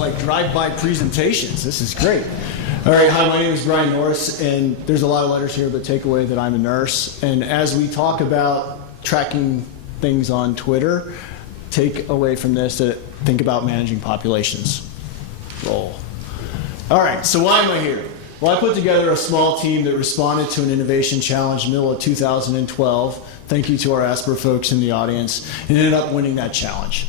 like drive-by presentations. This is great. All right, hi, my name is Norris, and there's a lot of letters here, but take away that I'm a nurse. And as we talk about tracking things on Twitter, take away from this that think about managing populations. Roll. All right, so why am I here? Well, I put together a small team that responded to an innovation challenge in the middle of 2012. Thank you to our Asper folks in the audience, and ended up winning that challenge.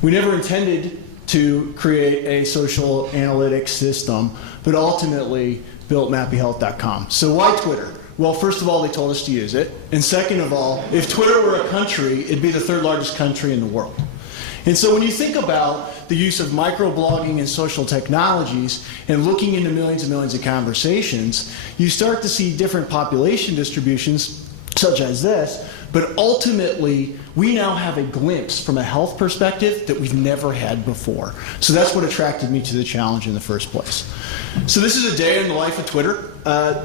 We never intended to create a social analytics system, but ultimately built MappyHealth.com. So why Twitter? Well, first of all, they told us to use it. And second of all, if Twitter were a country, it'd be the third largest country in the world. And so when you think about the use of microblogging and social technologies and looking into millions and millions of conversations, you start to see different population distributions such as this, but ultimately we now have a glimpse from a health perspective that we've never had before. So that's what attracted me to the challenge in the first place. So this is a day in the life of Twitter.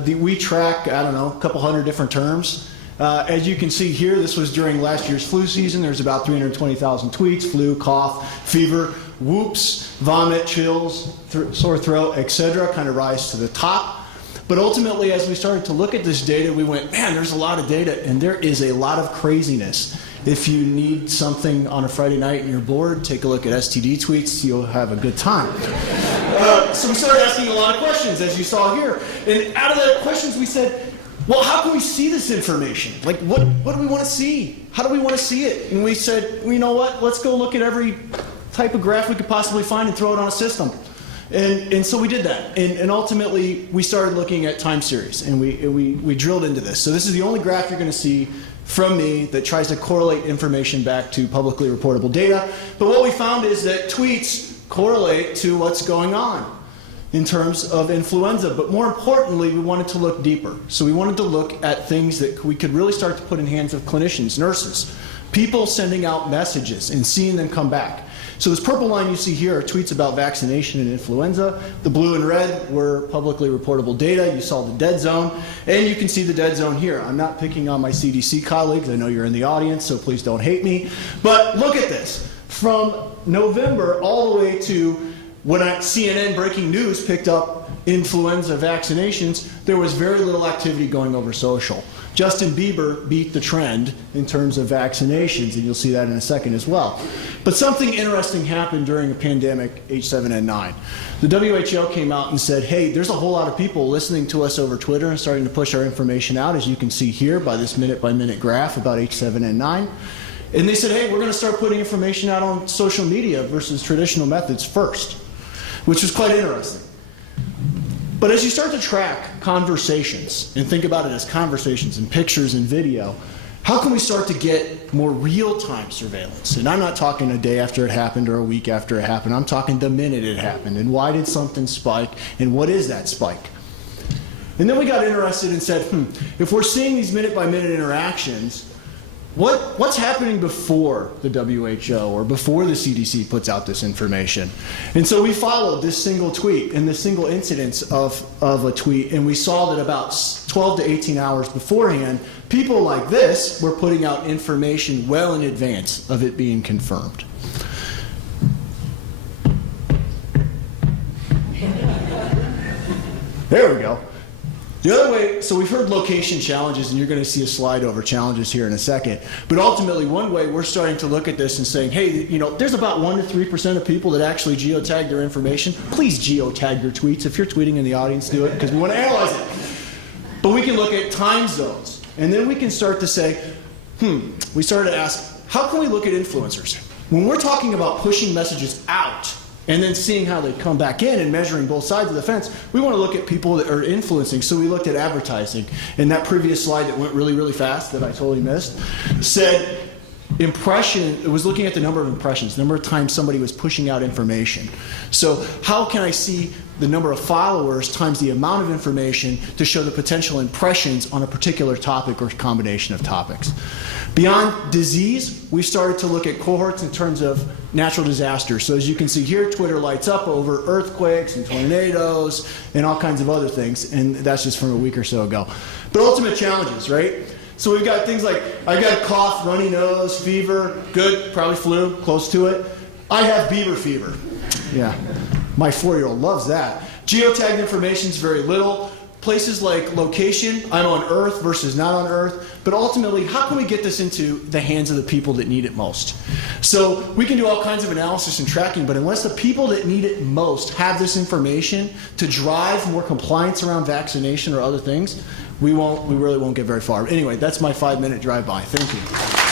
We track, I don't know, a couple hundred different terms. As you can see here, this was during last year's flu season. There's about 320,000 tweets: flu, cough, fever, whoops, vomit, chills, sore throat, etc. kind of rise to the top. But ultimately, as we started to look at this data, we went, man, there's a lot of data, and there is a lot of craziness. If you need something on a Friday night and you're bored, take a look at STD tweets. You'll have a good time. So we started asking a lot of questions, as you saw here. And out of the questions, we said, well, how can we see this information? Like, what do we want to see? How do we want to see it? And we said, well, you know what? Let's go look at every type of graph we could possibly find and throw it on a system. And so we did that. And ultimately, we started looking at time series. And we drilled into this. So this is the only graph you're going to see from me that tries to correlate information back to publicly reportable data. But what we found is that tweets correlate to what's going on in terms of influenza. But more importantly, we wanted to look deeper. So we wanted to look at things that we could really start to put in hands of clinicians, nurses, people sending out messages and seeing them come back. So this purple line you see here are tweets about vaccination and influenza. The blue and red were publicly reportable data. You saw the dead zone, and you can see the dead zone here. I'm not picking on my CDC colleagues. I know you're in the audience, so please don't hate me. But look at this. From November all the way to when CNN breaking news picked up influenza vaccinations, there was very little activity going over social. Justin Bieber beat the trend in terms of vaccinations, and you'll see that in a second as well. But something interesting happened during a pandemic, H7N9. The WHO came out and said, hey, there's a whole lot of people listening to us over Twitter and starting to push our information out, as you can see here by this minute-by-minute graph about H7N9. And they said, hey, we're going to start putting information out on social media versus traditional methods first, which was quite interesting. But as you start to track conversations and think about it as conversations and pictures and video, how can we start to get more real-time surveillance? And I'm not talking a day after it happened or a week after it happened. I'm talking the minute it happened. And why did something spike? And what is that spike? And then we got interested and said, if we're seeing these minute-by-minute interactions, what's happening before the WHO or before the CDC puts out this information? And so we followed this single tweet and this single incidence of a tweet, and we saw that about 12 to 18 hours beforehand, people like this were putting out information well in advance of it being confirmed. There we go. The other way, so we've heard location challenges, and you're going to see a slide over challenges here in a second. But ultimately, one way we're starting to look at this and saying, hey, you know, there's about 1 to 3% of people that actually geotag their information. Please geotag your tweets. If you're tweeting in the audience, do it, because we want to analyze it. But we can look at time zones. And then we can start to say, we started to ask, how can we look at influencers? When we're talking about pushing messages out, and then seeing how they come back in and measuring both sides of the fence, we want to look at people that are influencing. So we looked at advertising. And that previous slide that went really, really fast that I totally missed said it was looking at the number of impressions, the number of times somebody was pushing out information. So how can I see the number of followers times the amount of information to show the potential impressions on a particular topic or combination of topics? Beyond disease, we started to look at cohorts in terms of natural disasters. So as you can see here, Twitter lights up over earthquakes and tornadoes and all kinds of other things, and that's just from a week or so ago. But ultimate challenges, right? So we've got things like, I've got a cough, runny nose, fever, good, probably flu, close to it. I have Bieber fever. Yeah. My 4-year-old loves that. Geotagged information is very little. Places like location, I'm on Earth versus not on Earth, but ultimately, how can we get this into the hands of the people that need it most? So we can do all kinds of analysis and tracking, but unless the people that need it most have this information to drive more compliance around vaccination or other things, we really won't get very far. Anyway, that's my 5-minute drive-by. Thank you.